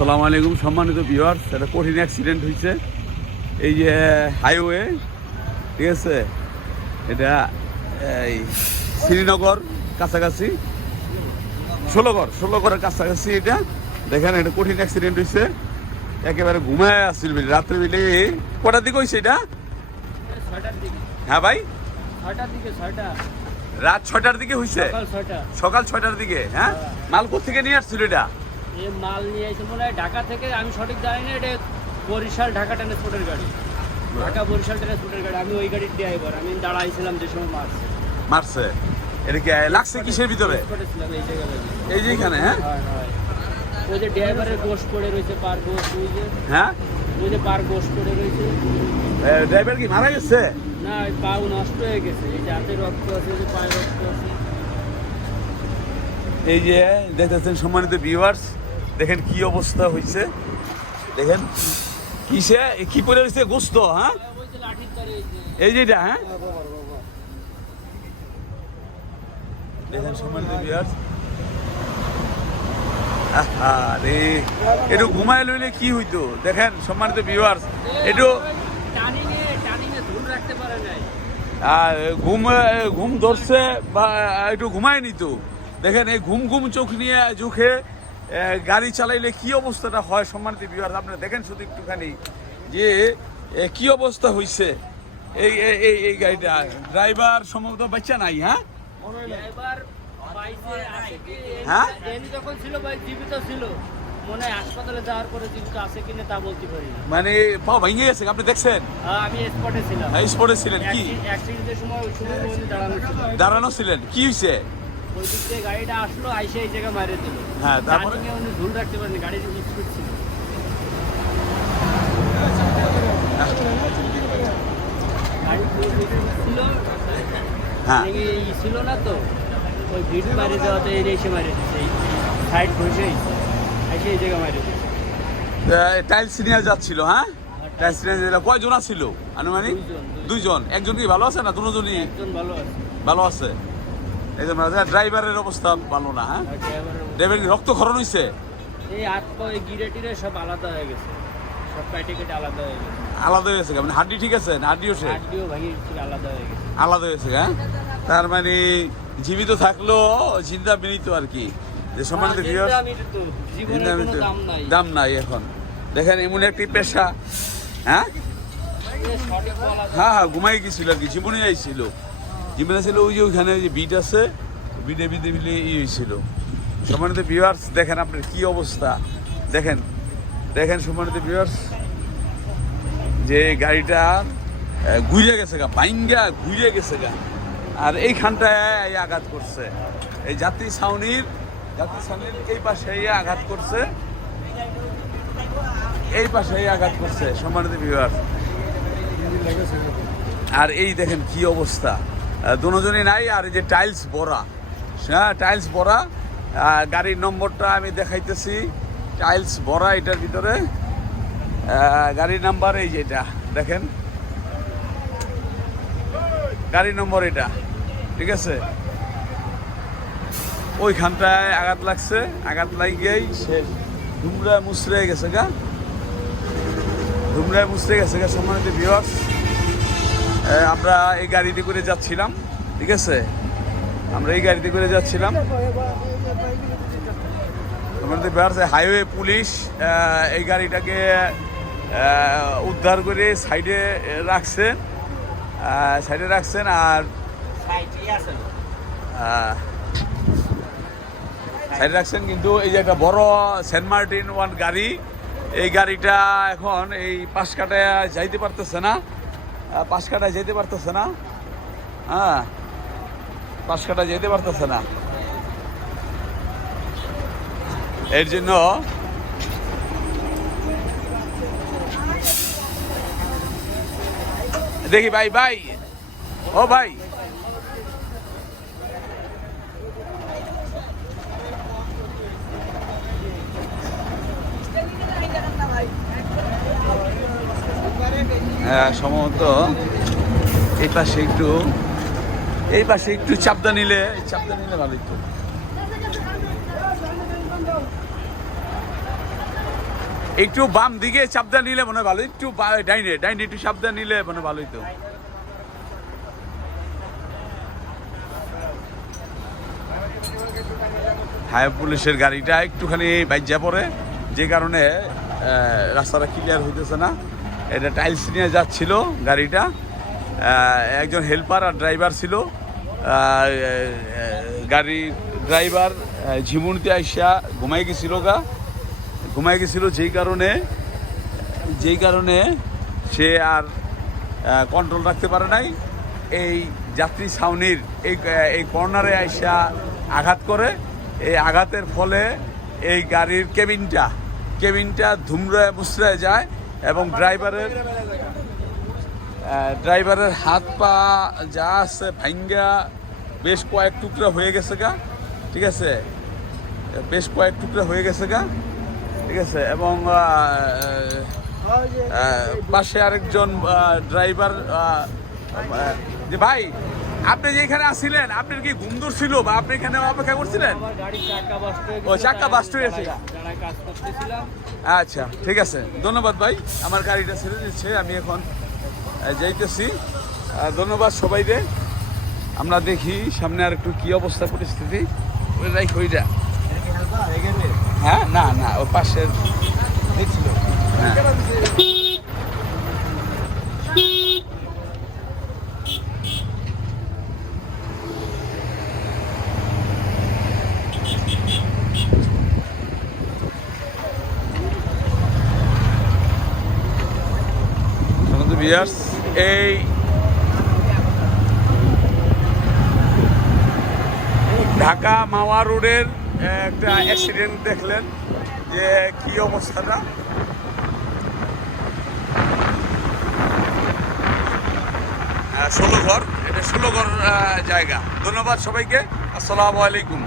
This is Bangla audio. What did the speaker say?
আসসালামু আলাইকুম সম্মানিত ভিউয়ার্স। একটা কঠিন অ্যাক্সিডেন্ট হয়েছে এই যে হাইওয়ে, ঠিক আছে? এটা এই শ্রীনগর কাছাকাছি, ষোলগড়ের কাছাকাছি। এটা দেখেন, এটা কঠিন অ্যাক্সিডেন্ট হয়েছে। একেবারে ঘুমায় আসছিল রাত্রে বেলে। কটার দিকে হয়েছে এটা? হ্যাঁ ভাই, রাত 6টার দিকে হয়েছে, সকাল 6টার দিকে। হ্যাঁ, মাল কোথেকে নিয়ে আসছিল এটা? মাল নিয়ে এসে মনে হয় ঢাকা থেকে, আমি সঠিক জানি না। এটা বরিশাল ঢাকা ট্রান্সপোর্টের গাড়ি, ঢাকা বরিশাল ট্রান্সপোর্টের গাড়ি। আমি ওই গাড়ির ড্রাইভার, আমি দাঁড়াইছিলাম যে সময় মারছে। এটা কি লাগছে কিসের ভিতরে? এই যে এখানে। হ্যাঁ, ওই যে ড্রাইভারের গোশ পড়ে রয়েছে, পার গোশ। ওই যে হ্যাঁ, ওই যে পার গোশ পড়ে রয়েছে। ড্রাইভার কি মারা গেছে? না, পাও নষ্ট হয়ে গেছে। এই যে হাতে রক্ত আছে, ওই যে পায়ে রক্ত আছে। এই যে দেখতেছেন সম্মানিত ভিউয়ার্স, দেখেন কি অবস্থা হয়েছে। দেখেন কিসে কি পরে রয়েছে, গোস্ত। হ্যাঁ, এই যেটা। হ্যাঁ, দেখেন সম্মানিত ভিউয়ার্স, আরে একটু ঘুমায় লইলে কি হইতো। দেখেন সম্মানিত ভিউয়ার্স, একটু আর ঘুম ধরছে বা একটু ঘুমায় নিত। দেখেন এই ঘুম চোখ নিয়ে চোখে গাড়ি চালাইলে কি অবস্থাটা হয় সম্মানিত ভিউয়ার্স, আপনারা দেখেন শুধু একটুখানি যে কি অবস্থা হয়েছে। এই এই এই গাড়িটা ড্রাইভার সম্ভবত বাচ্চা নাই। হ্যাঁ, হ্যাঁ, যখন ছিল ভাই জীবিত ছিল, মনে হয় হাসপাতালে যাওয়ার পরে জীবিত আছে কিনা তা বলতে পারি না। মানে পা ভেঙে গেছে, আপনি দেখছেন? আমি স্পটে ছিলাম। স্পটে ছিলেন? কি অ্যাক্সিডেন্টের সময় ওই সময় দাঁড়ানো ছিলেন? কি হয়েছে? ওই দিক থেকে গাড়িটা আসলো, আইসে এই জায়গায় মারে দিল। হ্যাঁ, তারপরে উনি ঝুল রাখতে পারেনি, গাড়ির স্পিড ছিল। গাড়ি ছিল, হ্যাঁ, ছিল না তো, ওই ভিড় মারে দেওয়াতে এই এসে মারে দিচ্ছে। সাইড বসে এসে এই জায়গায় মারে দিচ্ছে। টাইলস নিয়ে যাচ্ছিল। হ্যাঁ, টাইলস নিয়ে কয়জন ছিল আনুমানিক? দুইজন। একজন কি ভালো আছে না? দুজনই ভালো আছে। একজন ড্রাইভারের অবস্থা ভালো না। হ্যাঁ, ড্রাইভার কি রক্তক্ষরণ হয়েছে? এই হাত পা গিরে টিরে সব আলাদা হয়ে গেছে, সব প্যাটে কেটে আলাদা হয়ে গেছে। আলাদা হয়ে গেছে মানে হাড্ডি ঠিক আছে না? হাড্ডিও ভাঙি আলাদা হয়ে গেছে। আলাদা হয়েছে। হ্যাঁ, তার মানে জীবিত থাকলো চিন্তা বিনীত আর কি। যে সম্মানিত দাম নাই এখন। দেখেন এমন একটি পেশা। হ্যাঁ, হ্যাঁ, ঘুমাই গেছিল আর কি, জীবনে যাইছিল। জীবনে ছিল ওই যে ওইখানে যে বিট আছে, বিটে মিলে হয়েছিল। সম্মানিত ভিউয়ার্স, দেখেন আপনার কি অবস্থা। দেখেন দেখেন সম্মানিত ভিউয়ার্স, যে গাড়িটা ঘুরে গেছে গা, বাইঙ্গা ঘুরে গেছে গা। আর এইখানটায় আঘাত করছে, এই যাত্রী ছাউনির এই পাশে আঘাত করছে, এই পাশে আঘাত করছে সম্মানিত ভিউয়ার্স। আর এই দেখেন কি অবস্থা, দুজনই নাই। আর এই যে টাইলস ভরা, হ্যাঁ, টাইলস ভরা। গাড়ির নম্বরটা আমি দেখাইতেছি, টাইলস ভরা এটার ভিতরে। গাড়ির নাম্বার এই যে এটা দেখেন, গাড়ির নম্বর এটা, ঠিক আছে? ওইখানটায় আঘাত লাগছে, আঘাত লাগিয়েই শেষ, ধুমরায় মুচড়ে গেছে গা, ধুমরায় মুচড়ে গেছে গা। সম্মানিত ভিউয়ার্স, আমরা এই গাড়িতে করে যাচ্ছিলাম, ঠিক আছে? আমরা এই গাড়িতে করে যাচ্ছিলাম। সম্মানিত ভিউয়ার্স, হাইওয়ে পুলিশ এই গাড়িটাকে উদ্ধার করে সাইডে রাখছেন, আর সাইডে রাখছেন। কিন্তু এই যে একটা বড় সেন্ট মার্টিন 1 গাড়ি, এই গাড়িটা এখন এই পাশকাটায় যাইতে পারতেছে না, পাশকাটায় যেতে পারতেছে না। হ্যাঁ, পাশকাটায় যেতে পারতেছে না। এর জন্য দেখি ভাই, ও ভাই, সম্ভবত এই পাশে একটু চাপদা নিলে ভালো হতো। একটু বাম দিকে চাপদা নিলে মনে হয় ভালো, একটু ডাইনে ডাইনে একটু চাপদা নিলে মনে হয় ভালোই তো। হাই পুলিশের গাড়িটা একটুখানি বাইজা পড়ে, যে কারণে রাস্তাটা ক্লিয়ার হইতেছে না। এটা টাইলস নিয়ে যাচ্ছিল গাড়িটা, একজন হেল্পার আর ড্রাইভার ছিল। গাড়ির ড্রাইভার ঝিমুনিতে আইসা ঘুমাই গেছিল, যেই কারণে সে আর কন্ট্রোল রাখতে পারে নাই। এই যাত্রী ছাউনির এই কর্নারে আইসা আঘাত করে। এই আঘাতের ফলে এই গাড়ির কেবিনটা ধুমড়ায় মুচড়ায় যায় এবং ড্রাইভারের হাত পা যা আছে ভাঙ্গা বেশ কয়েক টুকরা হয়ে গেছে গা, ঠিক আছে, ঠিক আছে। এবং পাশে আরেকজন ড্রাইভার, যে ভাই আপনি যে এখানে আসছিলেন, আপনার কি ঘুম ছিল বা আপনি এখানে অপেক্ষা করছিলেন? আমার গাড়ির চাকা বাস্ট হয়ে ও চাক্কা বাস্ট হয়ে গেছে। যারা কাজ করতেছিলাম। আচ্ছা ঠিক আছে, ধন্যবাদ ভাই, আমার গাড়িটা ছেড়ে দিচ্ছে, আমি এখন যাইতেছি। ধন্যবাদ সবাইকে। আমরা দেখি সামনে আর একটু কি অবস্থা পরিস্থিতি। ওইটা হ্যাঁ, না ওর পাশের দেখছিল। হ্যাঁ ভিউয়ার্স, এই ঢাকা মাওয়া রোডের একটা অ্যাক্সিডেন্ট দেখলেন যে কি অবস্থাটা। ষোলো ঘর জায়গা। ধন্যবাদ সবাইকে, আসসালামু আলাইকুম।